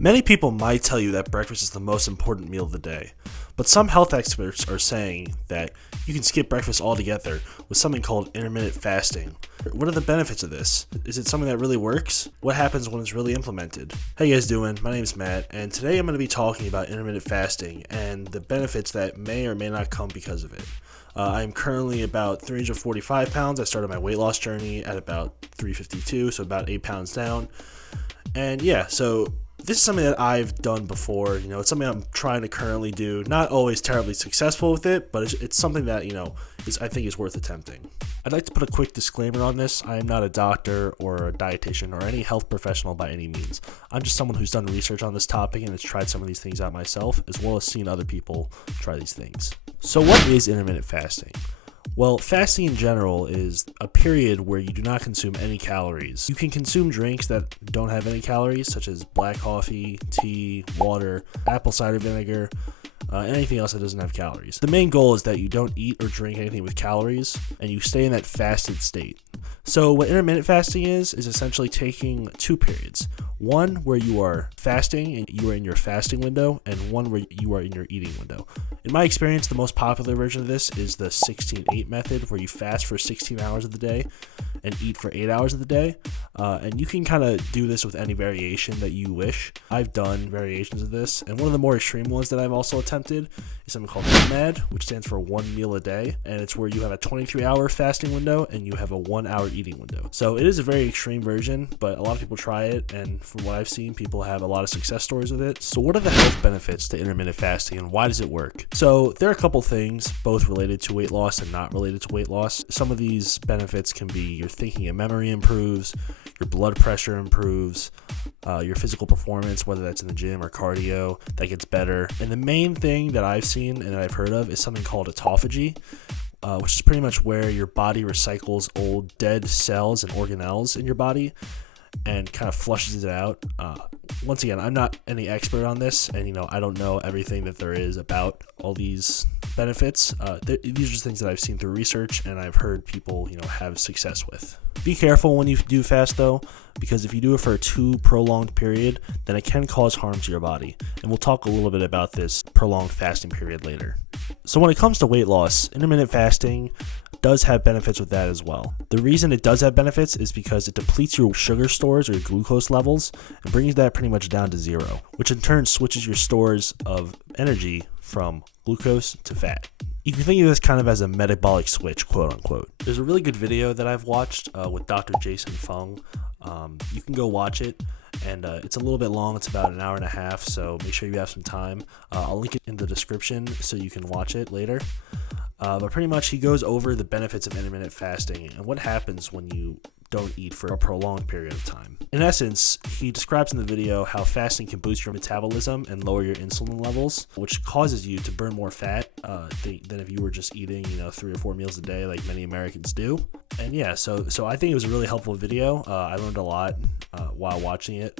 Many people might tell you that breakfast is the most important meal of the day, but some health experts are saying that you can skip breakfast altogether with something called intermittent fasting. What are the benefits of this? Is it something that really works? What happens when it's really implemented? How you guys doing? My name is Matt, and today I'm going to be talking about intermittent fasting and the benefits that may or may not come because of it. I'm currently about 345 pounds. I started my weight loss journey at about 352, so about 8 pounds down. And yeah, so this is something that I've done before. It's something I'm trying to currently do. Not always terribly successful with it, but it's something that, I think is worth attempting. I'd like to put a quick disclaimer on this. I am not a doctor or a dietitian or any health professional by any means. I'm just someone who's done research on this topic and has tried some of these things out myself, as well as seen other people try these things. So what is intermittent fasting? Well, fasting in general is a period where you do not consume any calories. You can consume drinks that don't have any calories, such as black coffee, tea, water, apple cider vinegar, anything else that doesn't have calories. The main goal is that you don't eat or drink anything with calories, and you stay in that fasted state. So what intermittent fasting is essentially taking two periods. One where you are fasting and you are in your fasting window, and one where you are in your eating window. In my experience, the most popular version of this is the 16-8 method, where you fast for 16 hours of the day and eat for 8 hours of the day. And you can kind of do this with any variation that you wish. I've done variations of this, and one of the more extreme ones that I've also attempted is something called OMAD, which stands for 1 meal a day, and it's where you have a 23-hour fasting window and you have a 1-hour eating window. So it is a very extreme version, but a lot of people try it, and from what I've seen, people have a lot of success stories with it. So what are the health benefits to intermittent fasting, and why does it work? So there are a couple things, both related to weight loss and not related to weight loss. Some of these benefits can be your thinking and memory improves, your blood pressure improves, your physical performance, whether that's in the gym or cardio, that gets better. And the main thing that I've seen and that I've heard of is something called autophagy, which is pretty much where your body recycles old dead cells and organelles in your body and kind of flushes it out. Once again, I'm not any expert on this, and I don't know everything that there is about all these benefits. These are just things that I've seen through research and I've heard people have success with. Be careful when you do fast though, because if you do it for a too prolonged period, then it can cause harm to your body. And we'll talk a little bit about this prolonged fasting period later. So when it comes to weight loss, intermittent fasting does have benefits with that as well. The reason it does have benefits is because it depletes your sugar stores or your glucose levels and brings that pretty much down to zero, which in turn switches your stores of energy from glucose to fat. You can think of this kind of as a metabolic switch, quote unquote. There's a really good video that I've watched with Dr. Jason Fung. You can go watch it, and it's a little bit long. It's about an hour and a half, so make sure you have some time. I'll link it in the description so you can watch it later. But pretty much he goes over the benefits of intermittent fasting and what happens when you don't eat for a prolonged period of time. In essence, he describes in the video how fasting can boost your metabolism and lower your insulin levels, which causes you to burn more fat than if you were just eating 3 or 4 meals a day like many Americans do. And yeah, so I think it was a really helpful video. I learned a lot while watching it,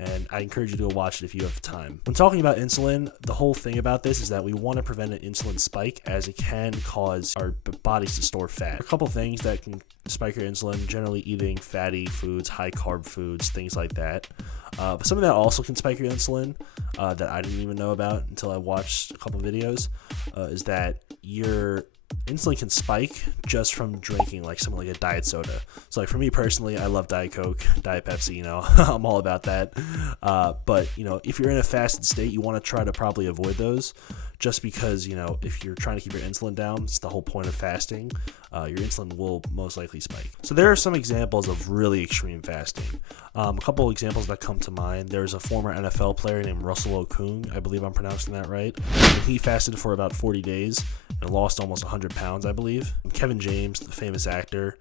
and I encourage you to go watch it if you have time. When talking about insulin, the whole thing about this is that we want to prevent an insulin spike, as it can cause our bodies to store fat. A couple things that can spike your insulin: generally eating fatty foods, high carb foods, things like that. But something that also can spike your insulin that I didn't even know about until I watched a couple videos is that your insulin can spike just from drinking something like a diet soda. So for me personally, I love Diet Coke, Diet Pepsi, I'm all about that. But if you're in a fasted state, you want to try to probably avoid those, just because if you're trying to keep your insulin down, it's the whole point of fasting. Your insulin will most likely spike. So there are some examples of really extreme fasting. A couple of examples that come to mind: there's a former NFL player named Russell Okung, I believe I'm pronouncing that right, and he fasted for about 40 days and lost almost 100 pounds, I believe. Kevin James, the famous actor,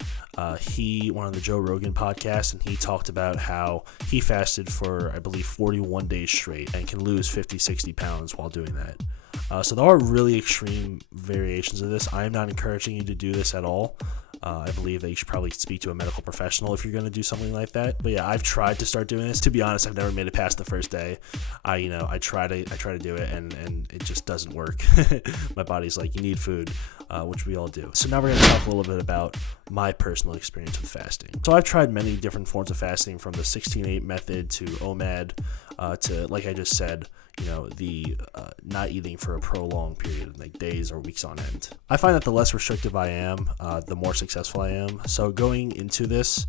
he went on the Joe Rogan podcast, and he talked about how he fasted for, I believe, 41 days straight and can lose 50-60 pounds while doing that. So there are really extreme variations of this. I am not encouraging you to do this at all. I believe that you should probably speak to a medical professional if you're going to do something like that. But yeah, I've tried to start doing this. To be honest, I've never made it past the first day. I try to do it, and it just doesn't work. My body's like, you need food, which we all do. So now we're going to talk a little bit about my personal experience with fasting. So I've tried many different forms of fasting, from the 16-8 method to OMAD. to, like I just said, the not eating for a prolonged period, like days or weeks on end. I find that the less restrictive I am, the more successful I am. So going into this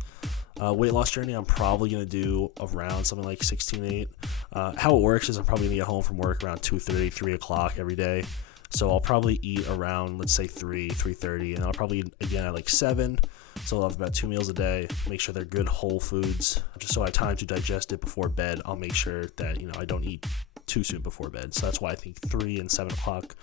weight loss journey, I'm probably going to do around something like 16-8. How it works is I'm probably going to get home from work around 2:30, 3 o'clock every day. So I'll probably eat around, let's say 3:30, and I'll probably eat again at like 7. So I'll have about 2 meals a day. Make sure they're good whole foods, just so I have time to digest it before bed. I'll make sure that I don't eat too soon before bed. So that's why I think 3 and 7 o'clock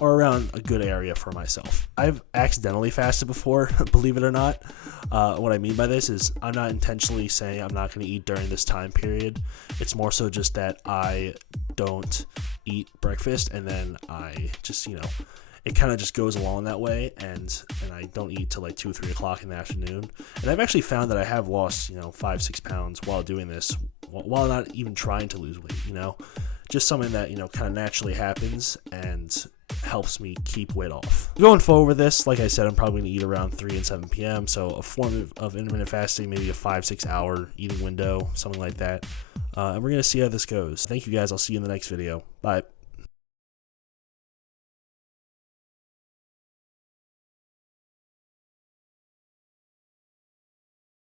are around a good area for myself. I've accidentally fasted before, believe it or not. What I mean by this is I'm not intentionally saying I'm not going to eat during this time period. It's more so just that I don't eat breakfast, and then I just, it kind of just goes along that way, and I don't eat till like 2-3 o'clock in the afternoon. And I've actually found that I have lost 5-6 pounds while doing this, while not even trying to lose weight. Just something that kind of naturally happens and helps me keep weight off. Going forward with this, like I said, I'm probably going to eat around 3 and 7 p.m. So a form of intermittent fasting, maybe a 5-6 hour eating window, something like that. And we're going to see how this goes. Thank you guys. I'll see you in the next video. Bye.